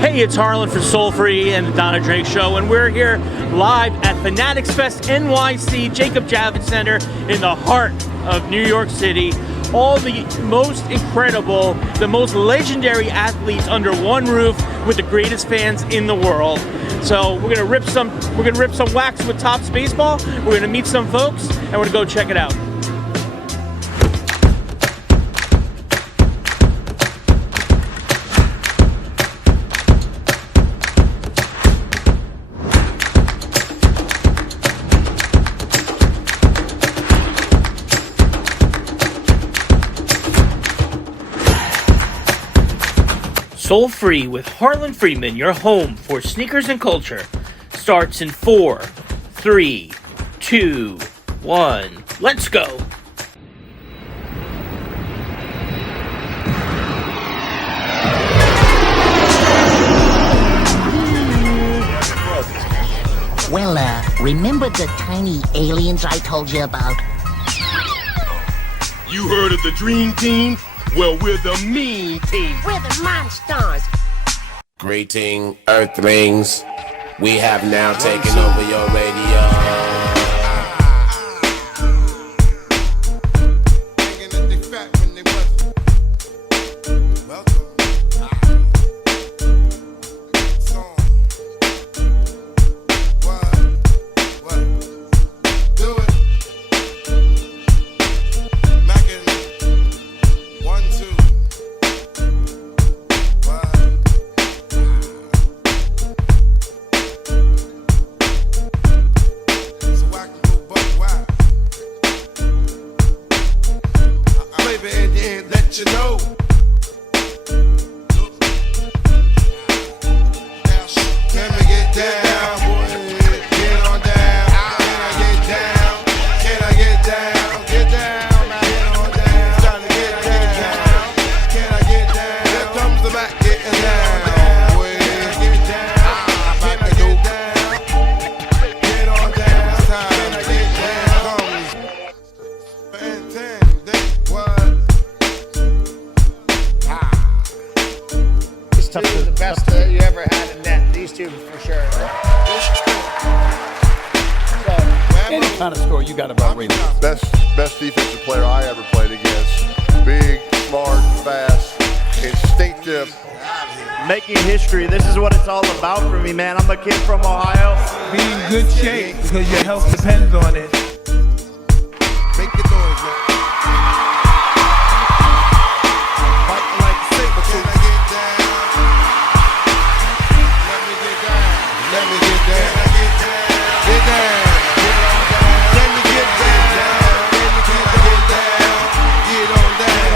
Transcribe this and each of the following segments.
Hey, it's Harlan for Soul Free and the Donna Drake Show, and we're here live at Fanatics Fest NYC, Jacob Javits Center in the heart of New York City. All the most incredible, the most legendary athletes under one roof with the greatest fans in the world. So we're gonna rip some wax with Topps baseball. We're gonna meet some folks, and we're gonna go check it out. Soul Free with Harlan Friedman, your home for sneakers and culture, starts in 4, 3, 2, 1. Let's go! Well, remember the tiny aliens I told you about? You heard of the Dream Team? Well, we're the Mean Team. We're the monsters. Greeting, Earthlings. We have now taken over your Welcome. Song. What? Do it. Mackin'. 1, 2. So I can go buck wild. Let you know. Look. Now, can I get down, boy? Get on down. Can I get down? Can I get down? Get down, man. Get on down. Trying to get down. Can I get down? Here comes the back getting down, boy. Back the dope. Get on down. Time to get down. What? It's tough to the best that you ever had in net. These two for sure. Any kind of score you got about Raymond? Best defensive player I ever played against. Big, smart, fast, instinctive. Making history. This is what it's all about for me, man. I'm a kid from Ohio. Be in good shape because your health depends on it. Make the noise, man. Like saber, can I get down? Let me get down. Can I get down? Get down. Can you get down? Can I get down? Get on down.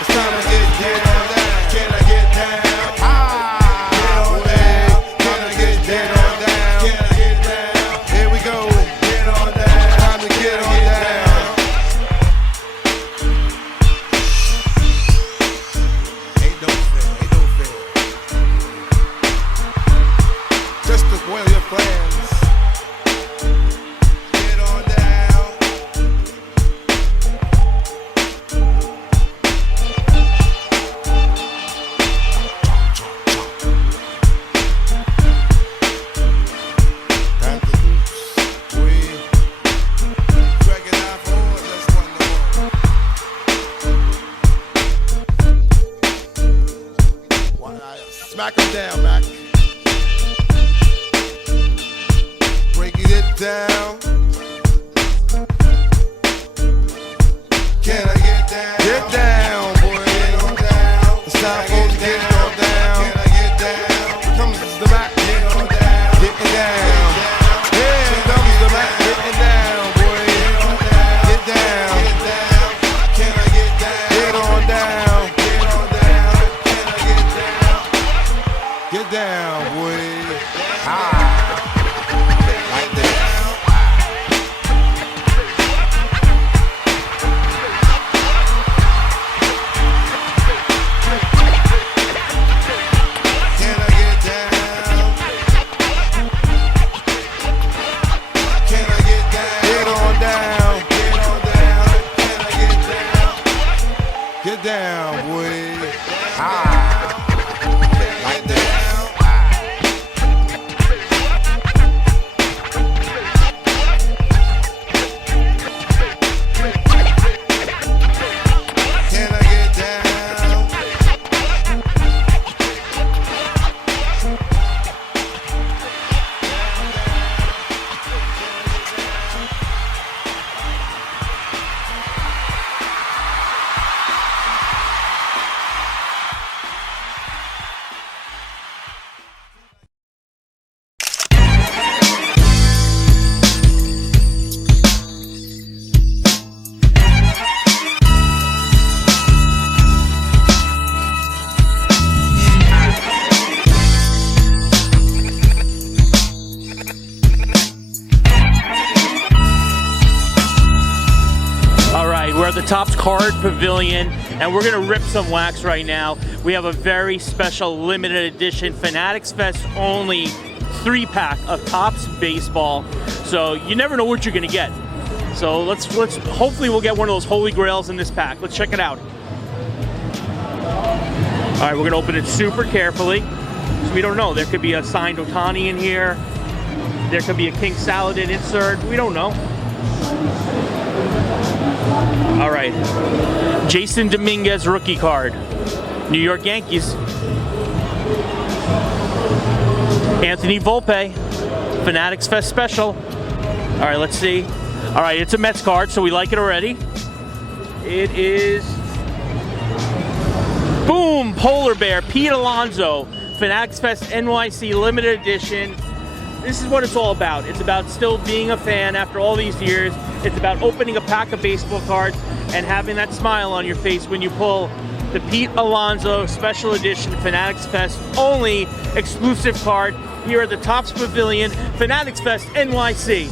It's time to get down. Can I get down? Get on down. Can I get down? Can I get down? Here we go. Get on down. Topps Card Pavilion, and we're gonna rip some wax right now. We have a very special limited edition Fanatics Fest only 3-pack of Topps baseball. So you never know what you're gonna get. So let's hopefully we'll get one of those holy grails in this pack. Let's check it out. All right, we're gonna open it super carefully. So we don't know. There could be a signed Ohtani in here. There could be a King Saladin insert. We don't know. All right, Jason Dominguez rookie card, New York Yankees. Anthony Volpe, Fanatics Fest special. All right, let's see. All right, it's a Mets card, so we like it already. It is, boom, Polar Bear, Pete Alonso, Fanatics Fest NYC limited edition. This is what it's all about. It's about still being a fan after all these years. It's about opening a pack of baseball cards and having that smile on your face when you pull the Pete Alonso Special Edition Fanatics Fest only exclusive card here at the Topps Pavilion, Fanatics Fest NYC.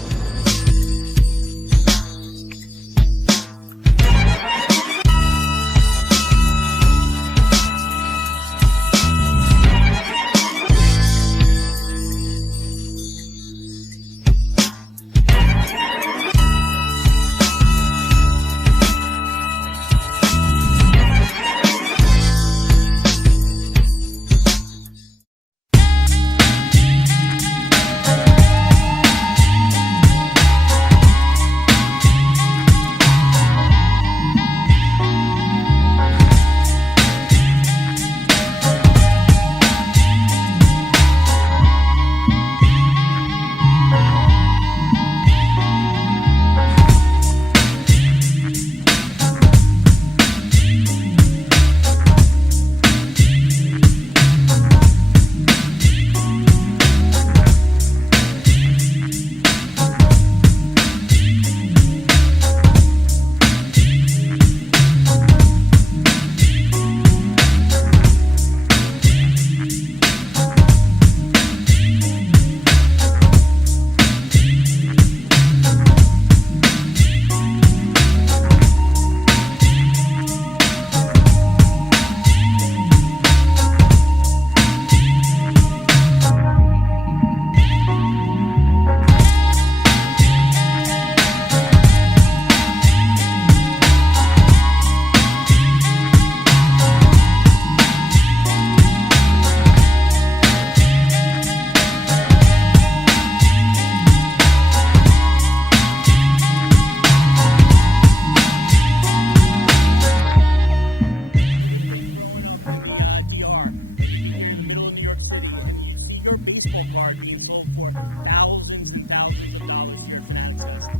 DR, and you'd be here in the middle of New York City and you'd see your baseball card being sold for thousands and thousands of dollars here at Fanatics Fest?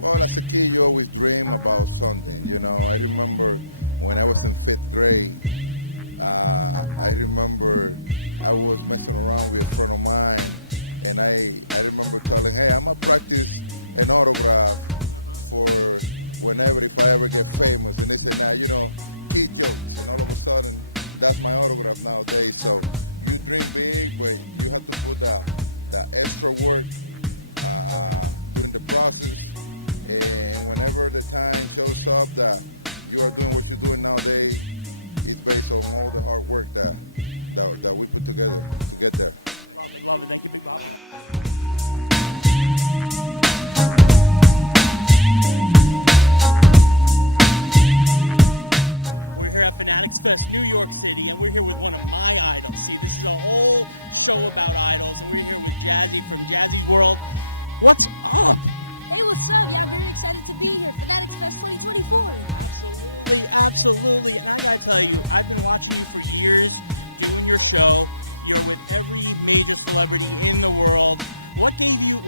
Well, as a kid, you always dream about something. You know, I remember when I was in 5th grade, I remember I was messing around with a friend of mine, and I remember telling, hey, I'm gonna practice an autograph for whenever, if I ever get famous. And they said, nah, you know, kid jokes. And all of a sudden, that's my autograph nowadays. So you dream big, but you have to put the extra work during the process. And whenever the time shows up that you are doing what you're doing nowadays, it's based on all the hard work that we put together to get there. Love it, love it. Thank you, Big Bobby. We're here at Fanatics Fest, New York City, and we're here with one of my idols. See, this is a whole show about idols, and we're here with Jazzy from Jazzy's World. What's up? Hey, what's up? Yeah, I'm very excited to be here. Fanatics Fest 2024. Absolutely, absolutely. And I gotta tell you, I've been watching you for years doing your show. You're with every major celebrity in the world. What gave you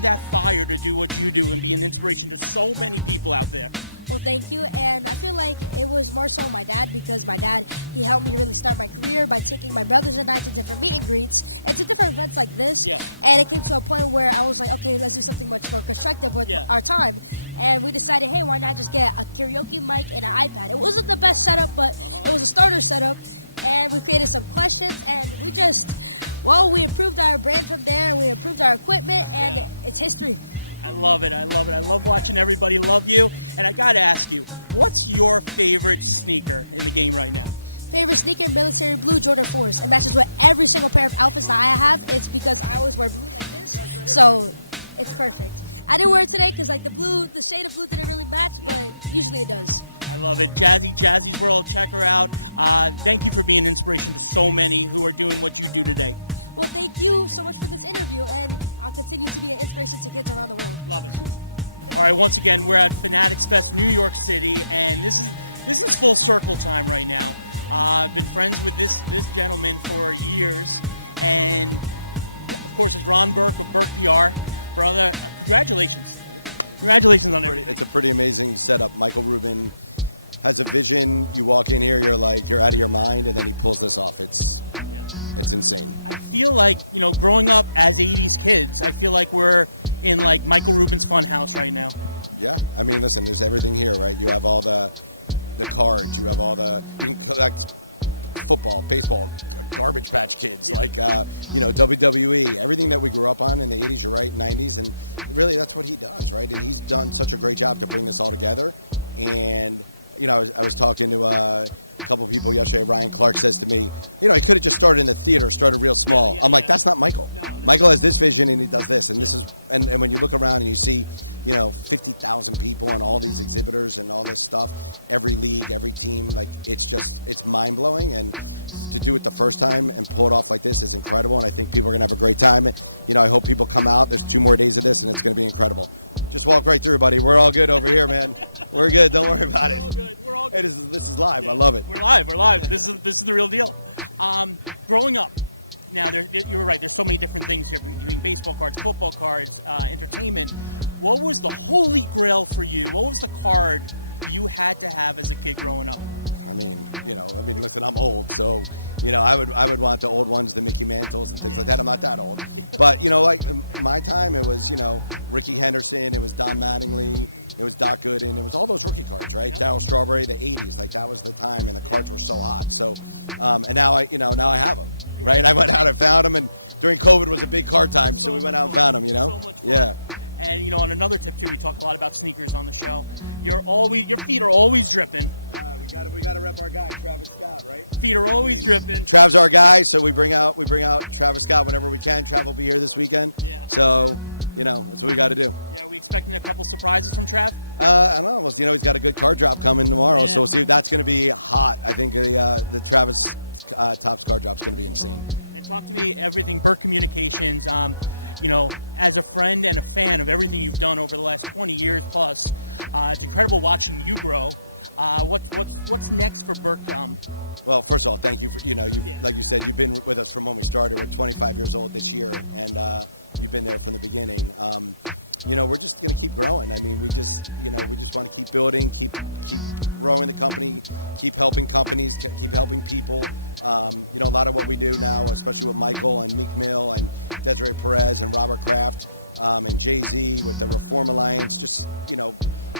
that fire to do what you do and be an inspiration to so many people out there? Well, thank you, and I feel like it was more so my dad, because my dad, he helped me really start my career by taking my brothers and I to different meet and greets and to different events like this. Yeah. And it came to a point where I was like, okay, let's do something much more constructive with our time. And we decided, hey, why not just get a karaoke mic and an iPad? It wasn't the best setup, but it was a starter setup. And we created some questions, and we just, well, we improved our brand from there, and we improved our equipment, and it's history. I love it. I love it. I love watching everybody love you. And I got to ask you, What's your favorite sneaker in the game right now? Favorite sneaker, military blue Jordan 4s. It matches with every single pair of outfits that I have. It's because I always wear blue like this, so it's perfect. I didn't wear it today because like the shade of blue didn't really match, but usually it does. I love it. Jazzy's World, check her out. Thank you for being an inspiration to so many who are doing what you do today. Well, thank you so much for this interview, and I'll continue to be an inspiration to kids around the world. Love it. All right, once again, we're at Fanatics Fest New York City, and this is full circle time right now. I've been friends with this gentleman for years, and of course, it's Ron Burke of Burke PR. Brother, congratulations. Congratulations on everything. It's a pretty amazing setup. Michael Rubin has a vision. You walk in here, you're out of your mind, and then he pulls this off. It's insane. I feel like, growing up as 80s kids, I feel like we're in like Michael Rubin's fun house right now. Yeah, I mean, listen, there's everything here, right? You have all the cards, you can collect football, baseball, Garbage Patch Kids, WWE, everything that we grew up on in the 80s, you're right, 90s, and really that's what he does, right? And he's done such a great job to bring this all together. And I was talking to a couple of people yesterday. Ryan Clark says to me, he could have just started in the theater, started real small. I'm like, that's not Michael. No. Michael has this vision and he does this, and this is, and when you look around and you see 50,000 people and all these exhibitors and all this stuff, every league, every team, it's mind-blowing. And to do it the first time and pull it off like this is incredible, and I think people are going to have a great time. I hope people come out. There's 2 more days of this, and it's going to be incredible. Just walk right through, buddy. We're all good over here, man. We're good. Don't worry about it. We're all good. Hey, this is live. I love it. We're live. This is the real deal. Growing up, now you were right. There's so many different things here between baseball cards, football cards, entertainment. What was the holy grail for you? What was the card you had to have as a kid growing up? Listen, I'm old, so I would want the old ones, the Mickey Mantles and things like that. I'm not that old, but my time, it was Ricky Henderson, it was Don Mattingly, it was Doc Gooden, it was all those rookie cards, right? Yep. Darryl Strawberry, the '80s, that was the time, and the cards were so hot. So, and now I have them, right? I went out and found them, and during COVID was a big card time, so we went out and found them. So much fun. Yeah. And on another tip too, we talk a lot about sneakers on the show. Your feet are always dripping. We got to rep our guy, Travis Scott, right? Feet are always dripping. Trav's our guy, so we bring out Travis Scott whenever we can. Trav will be here this weekend. Yeah. So, that's what we got to do. Yeah, are we expecting a couple surprises from Trav? I don't know. Well, he's got a good card drop coming tomorrow, so we'll see. That's going to be hot. I think the Travis Topps card drop is going to be insane. And talk to me everything Burke Communications. As a friend and a fan of everything you've done over the last 20 years plus, it's incredible watching you grow. What's next for Burke? Well, first of all, thank you for like you said, you've been with us from when we started. We're 25 years old this year, and you've been there from the beginning. We're just going to keep growing. We just want to keep building, keep growing the company, keep helping companies, keep helping people. A lot of what we do now, especially with Michael and Meek Mill and Desiree Perez and Robert Kraft and Jay-Z with the Reform Alliance, just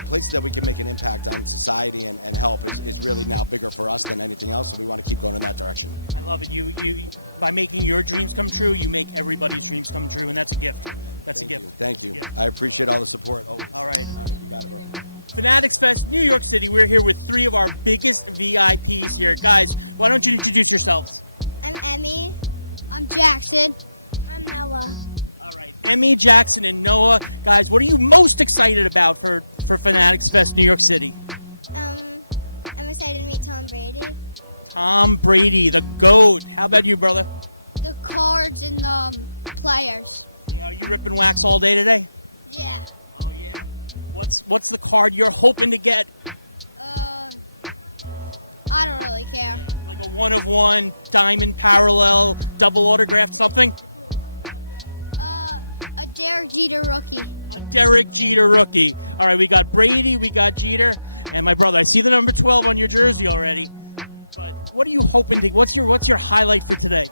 places that we can make an impact on society and help is really now bigger for us than anything else, so we want to keep going in that direction. I love it. You by making your dreams come true, you make everybody's dreams come true, and that's a gift. That's a gift. Thank you. I appreciate all the support always. All right, you got it, bro. Fanatics Fest, New York City. We're here with 3 of our biggest VIPs here. Guys, why don't you introduce yourselves? I'm Emmy. I'm Jackson. I'm Noah. All right, Emmy, Jackson, and Noah. Guys, what are you most excited about for Fanatics Fest New York City? I'm excited to meet Tom Brady. Tom Brady, the GOAT. How about you, brother? The cards and the players. Yeah, are you ripping wax all day today? Yeah. Oh, yeah? What's the card you're hoping to get? I don't really care. Yeah, like a 1-of-1, diamond parallel, double autographed something? A Derek Jeter rookie. A Derek Jeter rookie. All right, we got Brady, we got Jeter, and my brother. I see the number 12 on your jersey already. But what are you hoping to? What's your highlight for today?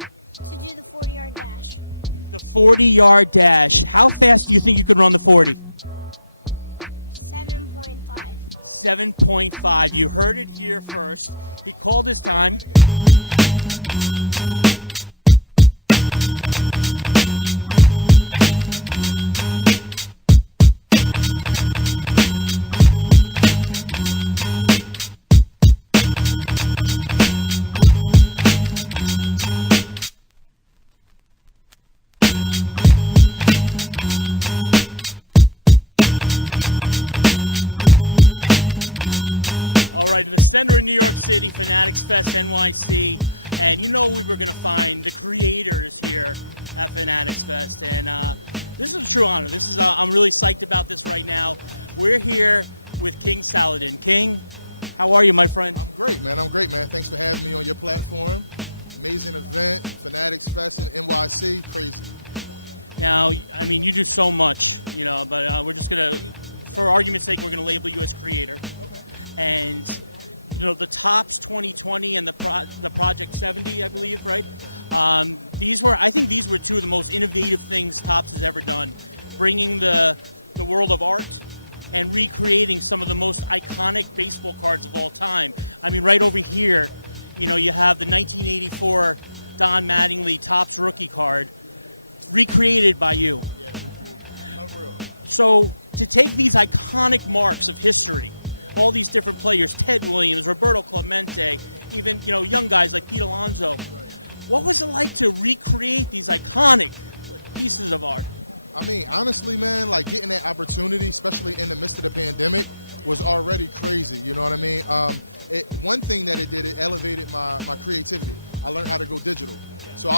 To do the 40-yard dash. The 40-yard dash. How fast do you think you could run the 40? 7.5. 7.5. You heard it here first. He called his time. All right, in the center of New York City, Fanatics Fest NYC, and you know we were going to find the creators here at Fanatics Fest, and this is a true honor. This is I'm really psyched about this right now. We're here with King Saladin. King, how are you, my friend? I'm great, man. I'm great, man. Thanks for having me on your platform. Amazing event, Fanatics Fest in NYC, crazy. Now, I mean, you do so much, you know, but we're just going to, for argument's sake, we're going to label you as creator. Okay. And, you know, the Tops 2020 and the Project 70, I believe, right? I think these were two of the most innovative things Tops has ever done, bringing the world of art and recreating some of the most iconic baseball cards of all time. I mean, right over here, you know, you have the 1984 Don Mattingly Topps rookie card, recreated by you. Yeah, recreated. Unreal. So to take these iconic marks of history, all these different players, Ted Williams, Roberto Clemente, even, you know, young guys like Pete Alonso, what was it like to recreate these iconic pieces of art? I mean, honestly, man, like getting that opportunity, especially in the midst of the pandemic, was already crazy. You know what I mean? One thing that it did, it elevated my creativity. I learned how to go digital. So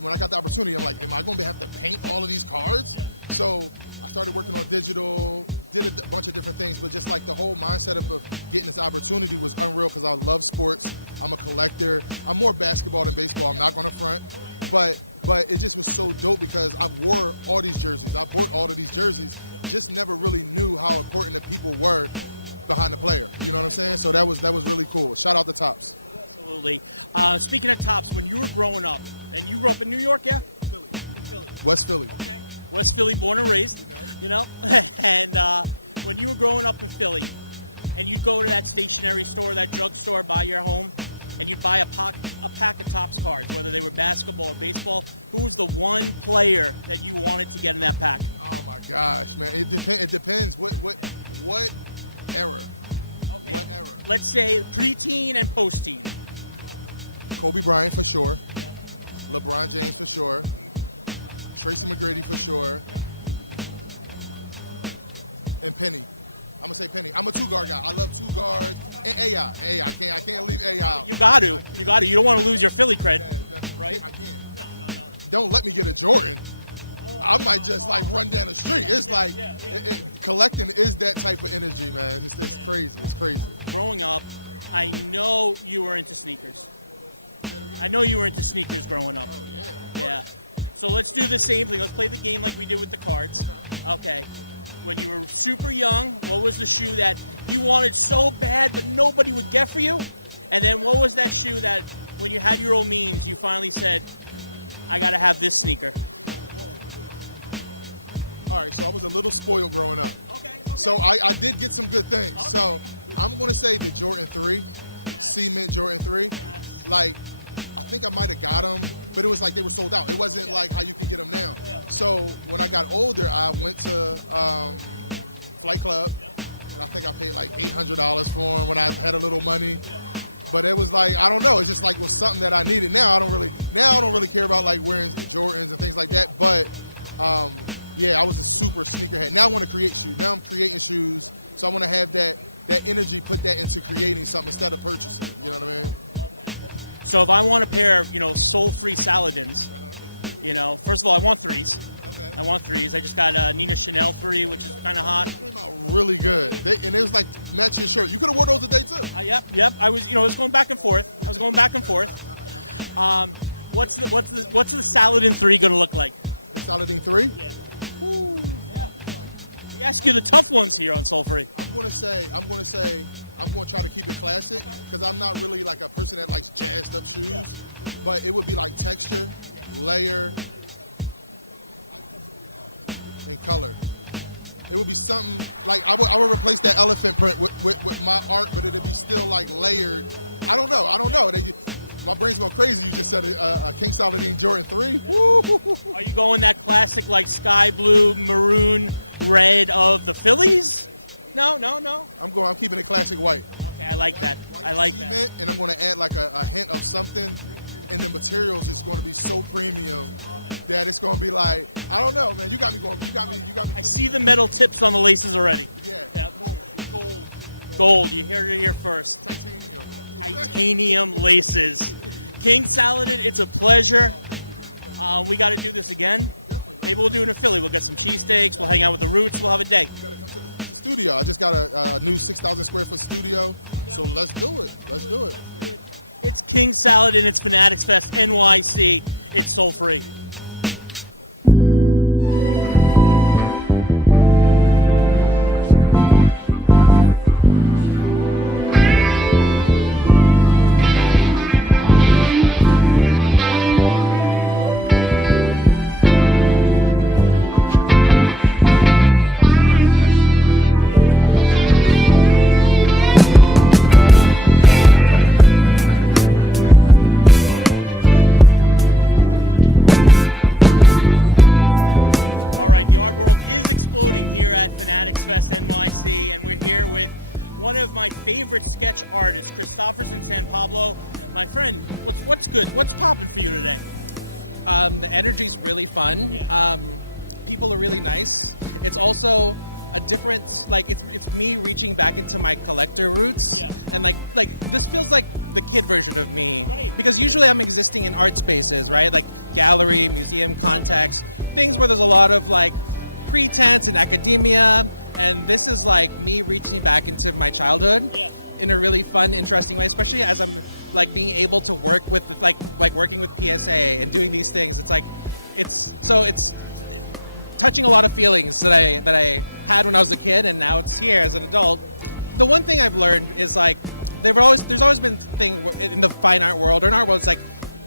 when I got the opportunity, I'm like, am I going to have to paint all of these cards? So I started working on digital, did a bunch of different things, but just like the whole mindset of getting this opportunity was unreal because I love sports. I'm a collector. I'm more basketball than baseball. I'm not going to front, but it just was so dope because I've wore all these jerseys. I bought all of these jerseys, just never really knew how important the people were behind the player. You know what I'm saying? So that was really cool. Shout out to Tops. Absolutely. Speaking of Tops, when you were growing up, and you grew up in New York, yeah? Philly. In Philly. West Philly. Okay. West Philly, born and raised, you know? And when you were growing up in Philly, and you'd go to that stationery store, that drugstore by your home, and you'd buy a pack of Topps cards, whether they were basketball or baseball, who was the one player that you wanted to get in that pack? Oh my gosh, man! It depends. What era? Okay. What era? Let's say preteen and post-teen. Kobe Bryant for sure. Yep. LeBron James for sure. Tracy McGrady for sure. Yep. And Penny. I'm gonna say Penny. I'm a two-guard guy. I love two guards and AI. I can't leave AI out. You got to. You don't want to lose your Philly cred, right? I can't. No. Don't let me get a Jordan. I might just like run down the street. It's like collecting is that type of energy, man. It's crazy. It's crazy. Growing up, I know you were into sneakers. I know you were into sneakers growing up. Oh yeah. Yeah. So let's do the same thing. Let's play the game like we did with the cards. Okay. When you were super young, what was the shoe that you wanted so bad but nobody would get for you? And then what was that shoe that when you had your own means, you finally said, I gotta have this sneaker? All right, so I was a little spoiled growing up. Okay. So I did get some good things. Okay. So I'm gonna say the Jordan 3, Cement Jordan 3. Like, I think I might have got them, but it was like they were sold out. It wasn't like how you can get them now. Yeah. So when I got older, I went to Flight Club, and I think I paid like $800 for them when I had a little money. Yeah. But it was like, I don't know, it's just like it was something that I needed. Now I don't really care about like wearing Jordans and things like that. But yeah, I was a super sneakerhead. Now I want to create shoes. Now I'm creating shoes, so I want to have that energy, put that into creating something instead of purchasing. You know what I mean? So if I want a pair of, you know, soul-free Saladins, you know, first of all, I want threes. Okay. I want threes. I just got a Nina Chanel 3, which is kind of hot. They came out really good. And it was like match your shirt. You could have wore those today too. Yep. I was going back and forth. What's the Saladin 3 going to look like? The Saladin 3? Yeah. Woo. Yeah. We ask you the tough ones here on Soul Free. I'm going to try to keep it classic because I'm not really like a person that likes jazzed up shoes, but it would be like texture, layer, and color. It would be something like I would replace that elephant print with my art, but it'd be still like layered. I don't know. My brain's going crazy. You just said a King Saladin Jordan 3. Woo! Are you going that classic like sky blue, maroon, red of the Phillies? No. I'm keeping it classic white. Okay, I like that. I like that. And I'm going to add like a hint of something, and the materials is going to be so premium that it's going to be like, I don't know, man. You got me. I see the metal tips on the laces already. Yeah. Gold. Gold, you heard it here first. Titanium. Titanium laces. King Saladin, it's a pleasure. We got to do this again. Maybe we'll do it in Philly. We'll get some cheesesteaks. We'll hang out with the Roots. We'll have a day. You gotta come to the studio. I just got a new 6,000 square foot studio. So let's do it. Let's do it. It's King Saladin. It's Fanatics Fest NYC. It's soul free. The art world is exploding here at Fanatics Fest NYC, and we're here with one of my favorite sketch artists, Christopherson San Pablo. My friend, what's good? What's popping for you today? The energy's really fun. Yeah. People are really nice. It's also a different, like it's me reaching back into my collector roots, Yeah. and like this feels like the kid version of me, Right. because usually I'm existing in art spaces, right? Like gallery, museum context, things where there's a lot of like pretense and academia, and this is like me reaching back into my childhood Yeah. in a really fun, interesting way, especially as I'm like being able to work with like working with PSA and doing these things. It's like it's touching a lot of feelings that I had when I was a kid, and now it's here as an adult. The one thing I've learned is like there's always been thing in the fine art world or in art world. It's like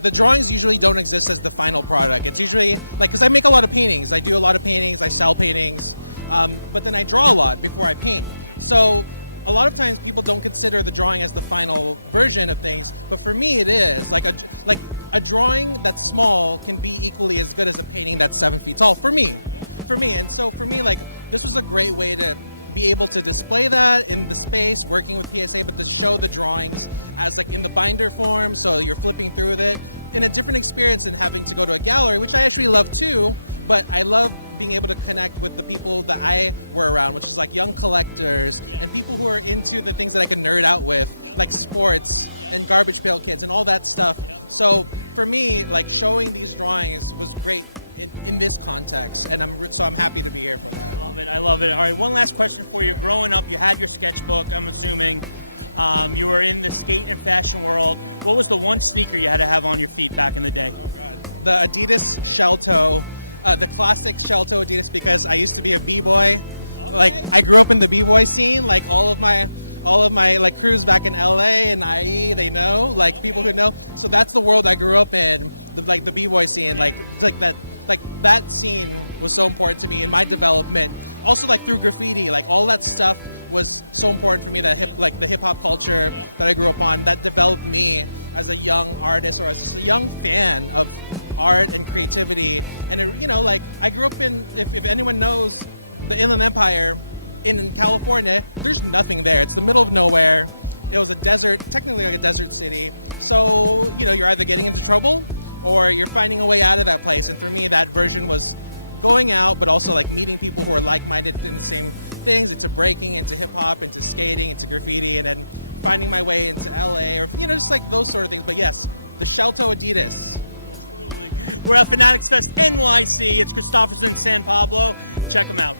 the drawings usually don't exist as the final product. It's usually like, because I make a lot of paintings. I do a lot of paintings. I sell paintings, but then I draw a lot before I paint. So a lot of times people don't consider the drawing as the final version of things, but for me it is. Like a drawing that's small can be equally as good as a painting that's 7 feet tall for me. And so for me, like, this was a great way to be able to display that in the space, working with PSA, but to show the drawings as like in the binder form, so you're flipping through with it, in a different experience than having to go to a gallery, which I actually love too, but I love being able to connect with the people that I were around, which is like young collectors and people who are into the things that I can nerd out with, like sports and Garbage Pail Kids and all that stuff. So for me, like showing these drawings was great in this context, and I'm happy to be here for that. I love it. All right, one last question for you. Growing up, you had your sketchbook, I'm assuming. You were in the skate and fashion world. What was the one sneaker you had to have on your feet back in the day? Oh, God. The Adidas shell toe, the classic shell toe Adidas, because I used to be a b-boy. Okay. Like, I grew up in the b-boy scene. Like, all of my like crews back in LA and IE, they know, like okay. People who know. So that's the world I grew up in, the b-boy scene. Like that scene was so important to me in my development. Also, like through graffiti, like all that stuff was so important for me. That the hip hop culture that I grew up on, that developed me as a young artist or as a young fan of art and creativity. And like I grew up in, if anyone knows the Inland Empire in California, there's nothing there. It's the middle of nowhere. It was a desert, technically like a desert city. So you're either getting into trouble or you're finding a way out of that place. And for me, that version was going out, but also like meeting people who are like-minded in the same things, into breaking, into hip-hop, into skating, into graffiti, and then finding my way into LA, or just like those sort of things. But yes, the shell toe Adidas. Absolutely. We're at Fanatics Fest NYC. It's Christopherson San Pablo. Check them out.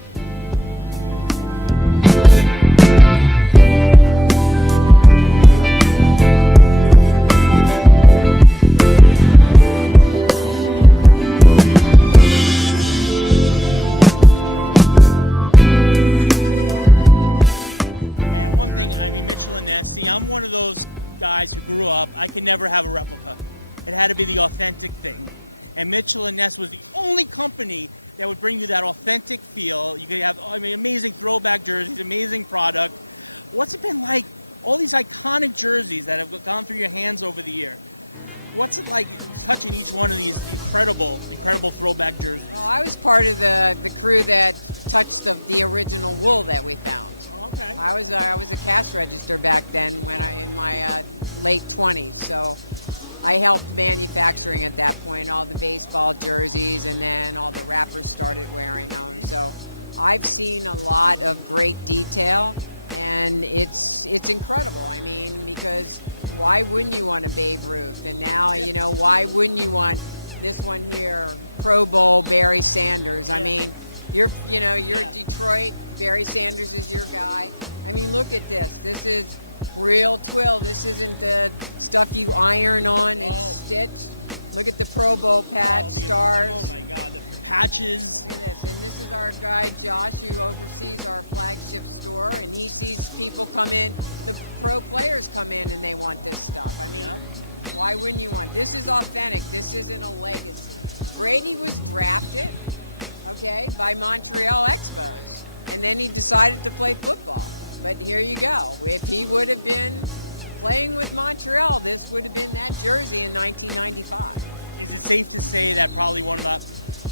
Mitchell and Ness. See, I'm one of those guys who grew up, I could never have a replica. It had to be the authentic thing. And Mitchell and Ness was the only company that would bring you that authentic feel. You could have, amazing throwback jerseys, amazing product. What's it been like, all these iconic jerseys that have gone through your hands over the year? What's it like touching each one of these incredible throwback jerseys? Well, I was part of the crew that touched the original wool that we found. Okay. I was a cash register back then when in my late 20s. So I helped manufacturing at that point, all the baseball jerseys, and then all the rappers started wearing them. So I've seen a lot of great detail, And it's incredible. I mean, because why wouldn't you want a Babe Ruth? And now, why wouldn't you want this one here, Pro Bowl Barry Sanders? I mean, you're Detroit. Barry Sanders is your guy. I mean, look at this. This is real twill. This isn't the stuff you iron on. It's stitched. Look at the Pro Bowl patch, stars. Oh my God, the patches. Look at this. And this is our guy, Josh, who oversees our flagship store. And he sees people come in, the pro players come in and they want this stuff. I mean, why wouldn't you want? This is authentic. This isn't a legacy. Brady was drafted, by Montreal Expos. And then he decided to play football. But here you go. If he would have been playing with Montreal, this would have been that jersey in 1995. Is it safe to say that probably one of the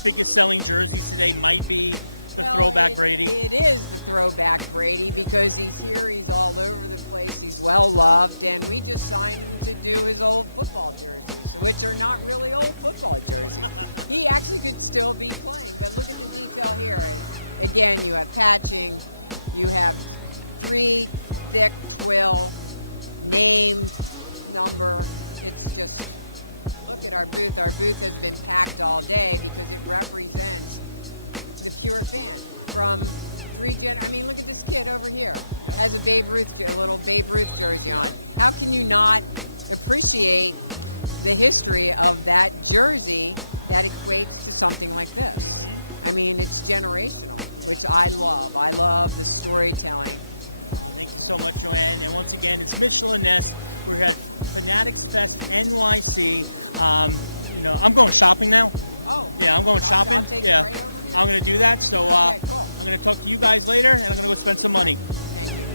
biggest selling jerseys today might be the throwback Brady? It is the throwback Brady because he's here, he's all over the place, he's well loved, and we just signed him to do his old football jerseys, which are not really old football jerseys. He actually could still be playing, but look at the detail here. Again, you have patching, you have 3 thick twill, name, number. It's just, look at our booth. Our booth has been packed all day because it represents the pure fan from I mean, look at this kid over here. Has a little Babe Ruth jersey on. How can you not appreciate the history of that jersey that equates to something like this? I mean, it's generational, which I love. I love the storytelling. Thank you so much, Joanne. And once again, it's Mitchell and Ness. We're here at Fanatics Fest NYC. I'm going shopping now. Oh. Yeah, I'm going shopping. I'll take it right over here. I'm going to do that. So Okay, cool. I'm going to talk to you guys later, and I'm going to go spend some money. Thank you.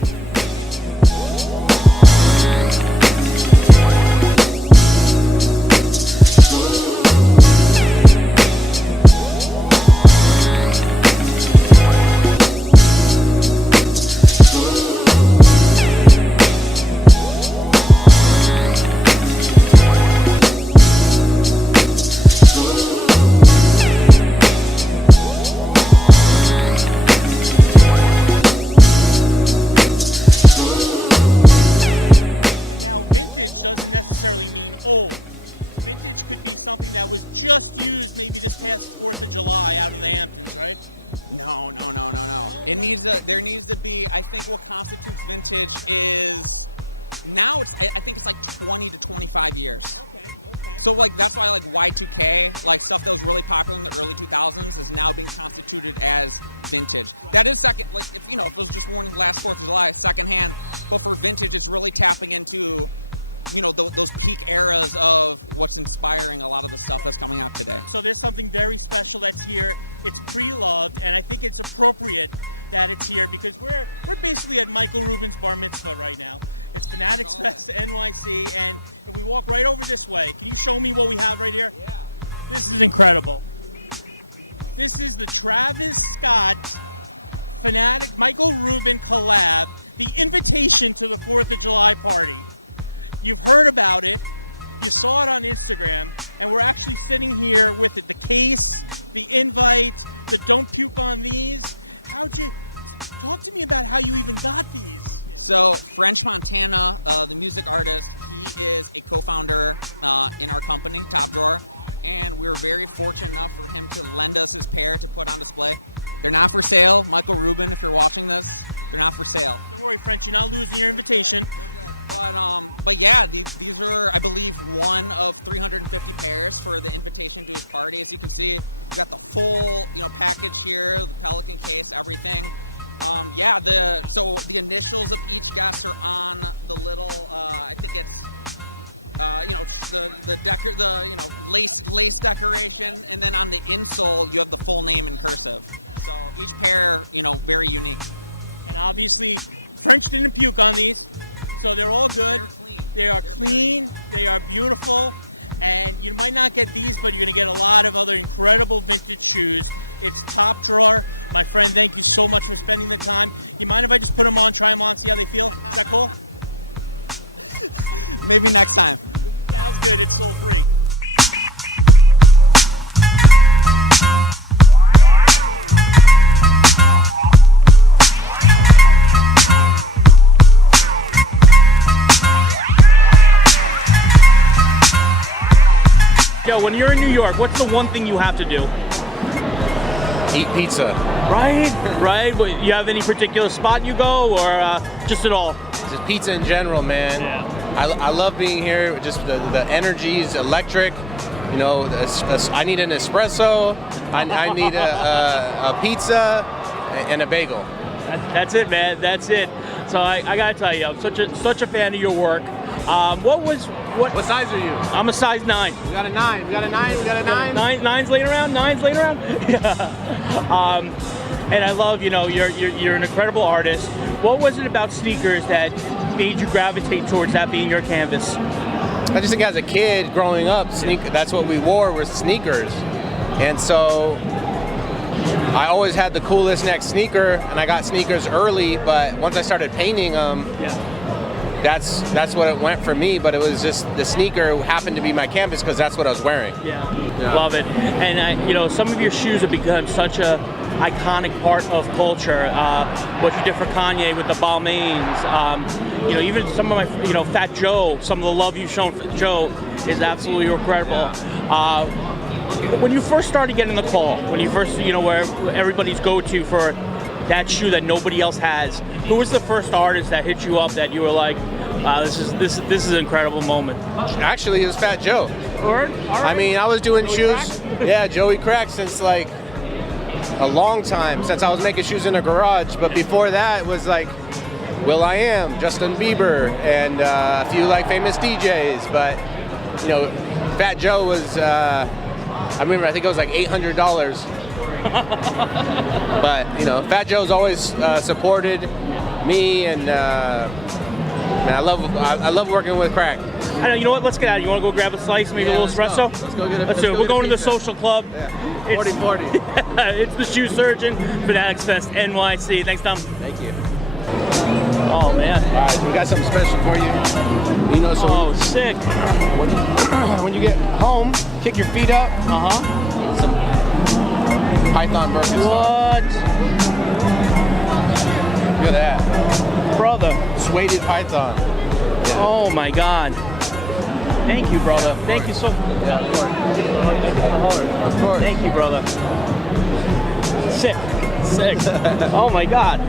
Doesn't necessarily mean old. Vintage could be something that was just used maybe this past 4th of July out in the Hamptons, right? No. There needs to be, I think what constitutes vintage is, now I think it's like 20 to 25 years. Okay. So that's why Y2K, stuff that was really popular in the early 2000s is now being constituted as vintage. Right. That is second, if it was just worn last 4th of July, secondhand, but for vintage it's really tapping into those peak eras of what's inspiring a lot of the stuff that's coming out today. So there's something very special that's here. It's pre-loved, and I think it's appropriate that it's here because we're basically at Michael Rubin's bar mitzvah right now. It's Fanatics Fest NYC, and if we walk right over this way, can you show me what we have right here? Yeah. This is incredible. This is the Travis Scott Fanatic Michael Rubin collab, the invitation to the 4th of July party. You've heard about it, you saw it on Instagram, and we're actually sitting here with it. The case, the invite, the don't puke on these. How'd you, talk to me about how you even got these? So French Montana, the music artist, he is a co-founder in our company, Top Drawer, and we were very fortunate enough for him to lend us his pair to put on display. They're not for sale. Michael Rubin, if you're watching this, they're not for sale. Don't worry, French, you're not losing your invitation. But yeah, these are, I believe, one of 350 pairs for the invitation to his party. As you can see, you got the full, package here, the Pelican case, everything. So the initials of each guest are on the little, I think it's, lace decoration, and then on the insole you have the full name in cursive. So each pair, very unique. And obviously, French didn't puke on these. So they're all good. They are clean. They are beautiful. And you might not get these, but you're going to get a lot of other incredible vintage shoes. It's Top Drawer. My friend, thank you so much for spending the time. You mind if I just put them on, try them on, see how they feel? Is that cool? Maybe next time. Sounds good. It's soul free. when you're in New York, what's the one thing you have to do? Eat pizza. Right, right. But you have any particular spot you go, or just at all? Just pizza in general, man. Yeah. I love being here. Just the energy is electric. You know, I need an espresso. I need a pizza and a bagel. That's it, man. That's it. So I gotta tell you, I'm such a fan of your work. What size are you? I'm a size 9. We got a 9. We got a 9. We got a 9. Nine's laying around. Yeah. And I love, you're an incredible artist. What was it about sneakers that made you gravitate towards that being your canvas? I just think as a kid growing up, that's what we wore was sneakers, and so I always had the coolest next sneaker, and I got sneakers early. But once I started painting them, that's what it went for me. But it was just the sneaker happened to be my canvas because that's what I was wearing. Yeah. Love it. And some of your shoes have become such a iconic part of culture. What you did for Kanye with the Balmains, even some of my, Fat Joe, some of the love you've shown for Joe is absolutely incredible. When you first started getting the call, when you first, where everybody's go-to for that shoe that nobody else has, who was the first artist that hit you up that you were like, this is an incredible moment? Actually, it was Fat Joe. All right. I mean, I was doing shoes. Yeah, Joey Crack since like a long time, since I was making shoes in a garage. But before that, it was like will.i.am, Justin Bieber, and a few like famous DJs. But Fat Joe was. I remember, I think it was like $800. But Fat Joe's always supported me, and man, I love working with Crack. I know. You know what? Let's get out. You want to go grab a slice, maybe a little espresso? Let's go get it. Let's do it. We're going to the social club. Yeah. It's 40. It's the Shoe Surgeon, Fanatics Fest NYC. Thanks, Tom. Thank you. Oh man. All right, so we got something special for you. So sick. When you get home, kick your feet up. Some Python burgers. What? Look at that, brother. Suede Python. Yeah. Oh my God. Thank you, brother. Thank you so much. Yeah, of course. Thank you, brother. Sick. Oh my God.